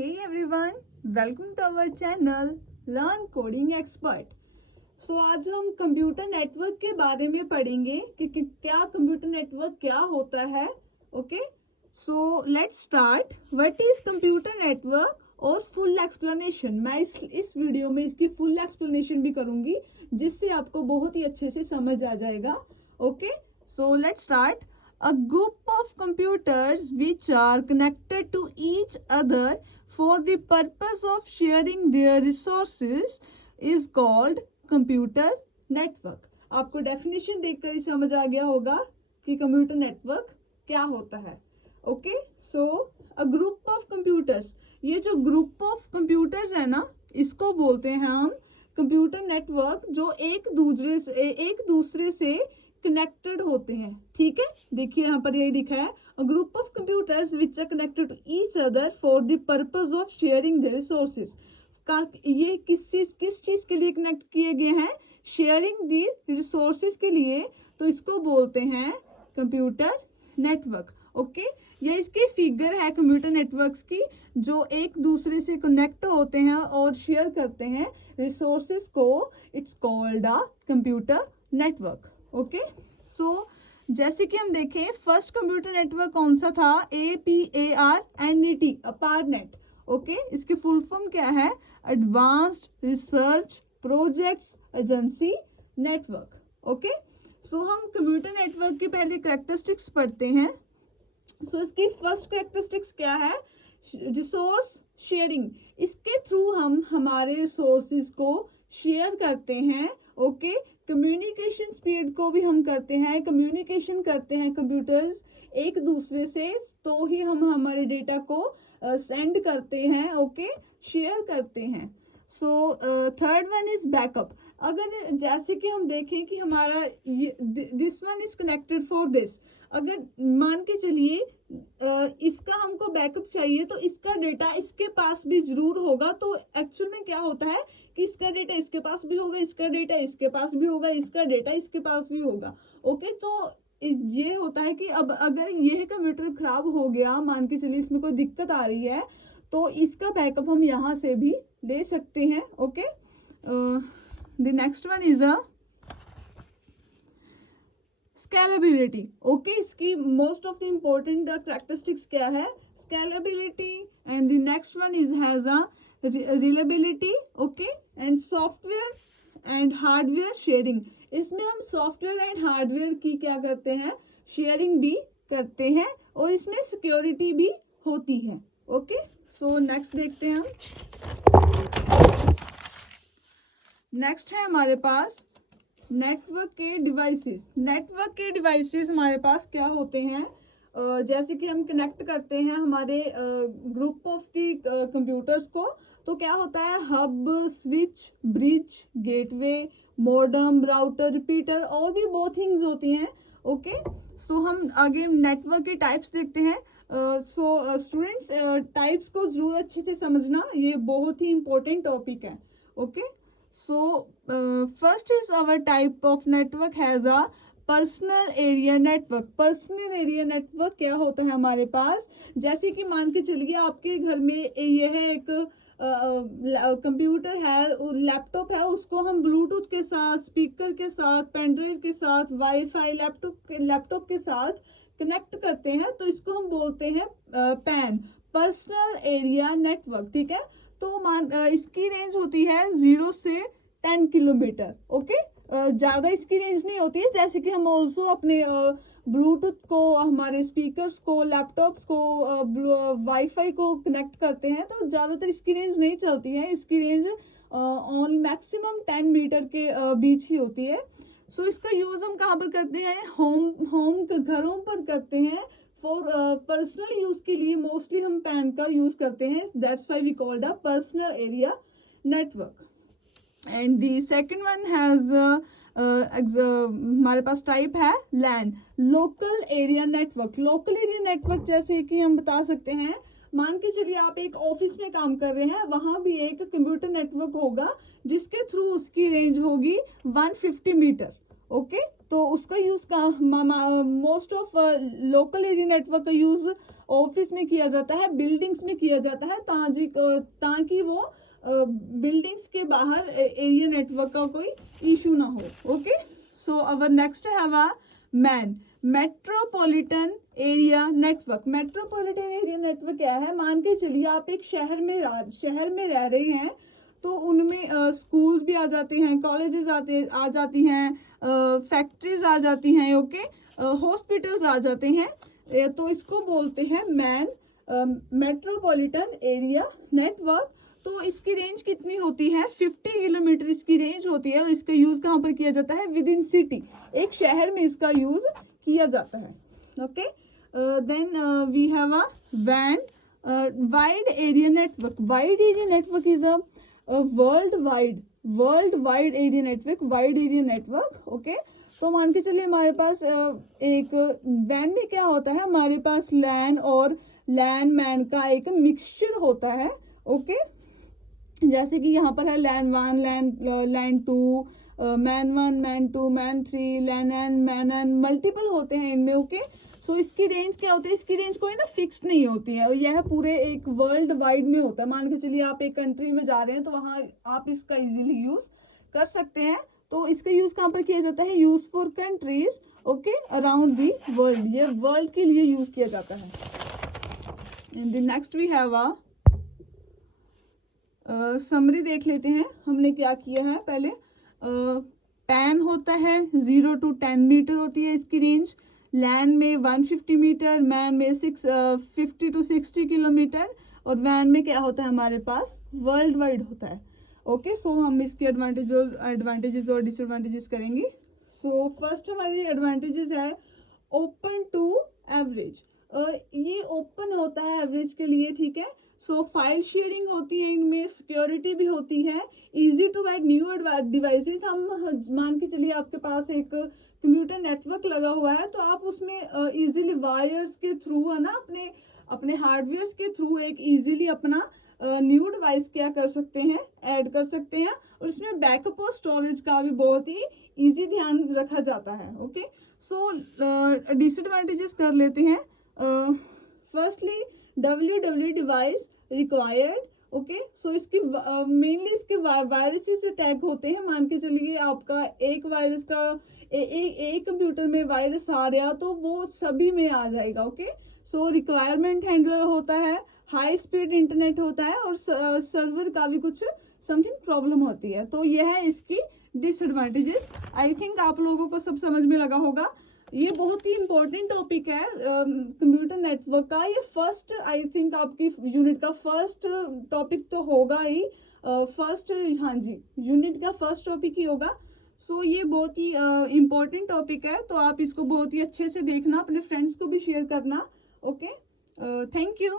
Hey everyone, welcome to our channel Learn Coding Expert. आज हम computer network के बारे में पढ़ेंगे कि क्या कंप्यूटर नेटवर्क क्या होता है. Okay, so let's start. What is computer network और फुल एक्सप्लेनेशन. मैं इस वीडियो में इसकी फुल एक्सप्लेनेशन भी करूंगी जिससे आपको बहुत ही अच्छे से समझ आ जाएगा. Okay, so let's start. A group of computers which are connected to each other for the purpose of sharing their resources is called computer network. आपको डेफिनेशन देखकर ही समझ आ गया होगा कि कंप्यूटर नेटवर्क क्या होता है. Okay, so a group of computers. ये जो ग्रुप ऑफ कंप्यूटर्स है ना, इसको बोलते हैं हम कंप्यूटर नेटवर्क, जो एक दूसरे से कनेक्टेड होते हैं. ठीक है, देखिए यहाँ पर यही लिखा है, a group of computers which are connected to each other for the purpose of sharing their resources. ये किस चीज के लिए कनेक्ट किए गए हैं? शेयरिंग द रिसोर्सेज के लिए. तो इसको बोलते हैं कंप्यूटर नेटवर्क. ओके, ये इसकी फिगर है कंप्यूटर नेटवर्क्स की, जो एक दूसरे से कनेक्ट होते हैं और शेयर करते हैं रिसोर्सेज को. It's called a computer network. Okay, so जैसे कि हम देखें, फर्स्ट कंप्यूटर नेटवर्क कौन सा था? APARNET, ARPANET. ओके, इसकी फुल फॉर्म क्या है? Advanced research projects agency network. Okay, so हम कंप्यूटर नेटवर्क की पहले कैरेक्टरिस्टिक्स पढ़ते हैं. सो इसकी फर्स्ट कैरेक्टरिस्टिक्स क्या है? Resource sharing. इसके थ्रू हम हमारे रिसोर्सेज को शेयर करते हैं. ओके, कम्युनिकेशन स्पीड को भी हम करते हैं, कम्युनिकेशन करते हैं कंप्यूटर्स एक दूसरे से, तो ही हम हमारे डेटा को सेंड करते हैं. ओके, शेयर करते हैं. So third one is backup. अगर जैसे कि हम देखें कि हमारा this one is connected for this, अगर मान के चलिए इसका हमको बैकअप चाहिए, तो इसका डेटा इसके पास भी जरूर होगा. तो एक्चुअल में क्या होता है कि इसका डेटा इसके पास भी होगा, इसका डेटा इसके पास भी होगा, इसका डेटा इसके पास भी होगा. ओके, तो ये होता है कि अब अगर यह कंप्यूटर खराब हो गया, मान के चलिए इसमें कोई दिक्कत आ रही है, तो इसका बैकअप हम यहाँ से भी ले सकते हैं. Okay, the next one is a scalability. Okay, इसकी most of the important characteristics क्या है? Scalability. And the next one is has a reliability. Okay, and software and hardware sharing. इसमें हम सॉफ्टवेयर एंड हार्डवेयर की क्या करते हैं? Sharing भी करते हैं, और इसमें सिक्योरिटी भी होती है. ओके, सो नेक्स्ट देखते हैं हम. नेक्स्ट है हमारे पास नेटवर्क के डिवाइसेस. नेटवर्क के डिवाइसेस हमारे पास क्या होते हैं? जैसे कि हम कनेक्ट करते हैं हमारे ग्रुप ऑफ दी कंप्यूटर्स को, तो क्या होता है? Hub, switch, bridge, gateway, modem, router, repeater, और भी बहुत थिंग्स होती हैं. ओके, सो हम आगे नेटवर्क के टाइप्स देखते हैं. सो स्टूडेंट्स, टाइप्स को जरूर अच्छे से समझना, ये बहुत ही इंपॉर्टेंट टॉपिक है. Okay, so first is our type of network has a personal area network. Personal area network क्या होता है हमारे पास? जैसे कि मान के चलिए आपके घर में यह है एक कंप्यूटर है, लैपटॉप है, उसको हम ब्लूटूथ के साथ, स्पीकर के साथ, पेनड्राइव के साथ, वाईफाई, लैपटॉप के साथ कनेक्ट करते हैं, तो इसको हम बोलते हैं पैन, पर्सनल एरिया नेटवर्क. ठीक है, तो इसकी रेंज होती है 0 से 10 किलोमीटर. ओके, ज़्यादा इसकी रेंज नहीं होती है. जैसे कि हम ऑल्सो अपने ब्लूटूथ को, हमारे स्पीकर्स को, लैपटॉप्स को, वाईफाई को कनेक्ट करते हैं, तो ज़्यादातर इसकी रेंज नहीं चलती है. इसकी रेंज ऑन मैक्सिमम 10 मीटर के बीच ही होती है. सो इसका यूज़ हम कहाँ पर करते हैं? होम घरों पर करते हैं. फॉर पर्सनल यूज के लिए मोस्टली हम पैन का यूज करते हैं. That's why we called a personal area network. And the second one has हमारे पास टाइप है LAN, local area network. Local area network जैसे कि हम बता सकते हैं, मान के चलिए आप एक ऑफिस में काम कर रहे हैं, वहां भी एक कंप्यूटर नेटवर्क होगा जिसके थ्रू उसकी रेंज होगी 150 मीटर. ओके, तो उसका यूज का most of local area network का यूज ऑफिस में किया जाता है, बिल्डिंग्स में किया जाता है, ताकि वो बिल्डिंग्स के बाहर एरिया नेटवर्क का कोई इशू ना हो। Okay, so our next have a man, metropolitan area network. Metropolitan area network क्या है? मान के चलिए आप एक शहर में रह रहे हैं, तो उनमें स्कूल्स भी आ जाते हैं, कॉलेजेस आ जाती हैं, फैक्ट्रीज आ जाती हैं, ओके, हॉस्पिटल्स आ जाते हैं। तो इसको बोलते हैं मेट्रोपॉलिटन एरिया नेटवर्क। तो इसकी रेंज कितनी होती है? 50 किलोमीटर इसकी रेंज होती है, और इसका यूज कहाँ पर किया जाता है? विद इन सिटी, एक शहर में इसका यूज किया जाता है। Okay, then we have a वैन, wide area network. Wide area network is a world wide area network, wide area network. Okay, तो मान के चलिए हमारे पास एक वैन में क्या होता है? हमारे पास लैन और लैंड मैन का एक मिक्सचर होता है। ओके, जैसे कि यहाँ पर है लैन 1, लैन 2, man 1, man 2, man 3, LAN N, man an, multiple होते हैं इनमें। ओके, सो इसकी रेंज क्या होती है? इसकी रेंज कोई ना फिक्स नहीं होती है, और यह पूरे एक वर्ल्ड वाइड में होता है। मान के चलिए आप एक कंट्री में जा रहे हैं, तो वहाँ आप इसका इजीली यूज कर सकते हैं। तो इसका यूज कहाँ पर किया जाता है? Use for countries, okay, around the world. ये वर्ल्ड के लिए यूज किया जाता है। In the next we have a summary देख लेते हैं हमने क्या किया है। पहले पैन होता है 0 to 10 मीटर होती है इसकी रेंज, लैंड में 150 मीटर, मैन में 50 to 60 किलोमीटर, और वैन में क्या होता है हमारे पास? वर्ल्ड वाइड होता है। ओके, सो हम इसके एडवांटेजेस और डिसएडवांटेजेस करेंगे। सो फर्स्ट हमारी एडवांटेजेस है ओपन टू एवरेज। ये ओपन होता है एवरेज के लिए, ठीक है। सो फाइल शेयरिंग होती है इनमें, सिक्योरिटी भी होती है, easy to add new devices. हम मान के चलिए आपके पास एक कंप्यूटर नेटवर्क लगा हुआ है, तो आप उसमें इजीली वायर्स के थ्रू, है ना, अपने हार्डवेयर के थ्रू एक इजीली अपना न्यू डिवाइस क्या कर सकते हैं? ऐड कर सकते हैं। और इसमें बैकअप और स्टोरेज का भी बहुत ही इजी ध्यान रखा जाता है। ओके, सो डिसएडवांटेजेस कर लेते हैं। Firstly WWW device required. Okay, so इसकी मेनली इसके वायरसेस अटैक होते हैं। मान के चलिए आपका एक वायरस का एक कंप्यूटर में वायरस आ रहा, तो वो सभी में आ जाएगा। ओके, सो रिक्वायरमेंट हैंडलर होता है, हाई स्पीड इंटरनेट होता है, और सर्वर का भी कुछ समथिंग प्रॉब्लम होती है। तो यह है इसकी डिसएडवांटेजेस। आई थिंक आप लोगों को सब समझ में लगा होगा। ये बहुत ही इंपॉर्टेंट टॉपिक है कंप्यूटर नेटवर्क का। ये फर्स्ट, आई थिंक आपकी यूनिट का फर्स्ट टॉपिक तो होगा ही, फर्स्ट, हाँ जी, यूनिट का फर्स्ट टॉपिक ही होगा। सो ये बहुत ही इम्पोर्टेंट टॉपिक है, तो आप इसको बहुत ही अच्छे से देखना, अपने फ्रेंड्स को भी शेयर करना। Okay, thank you.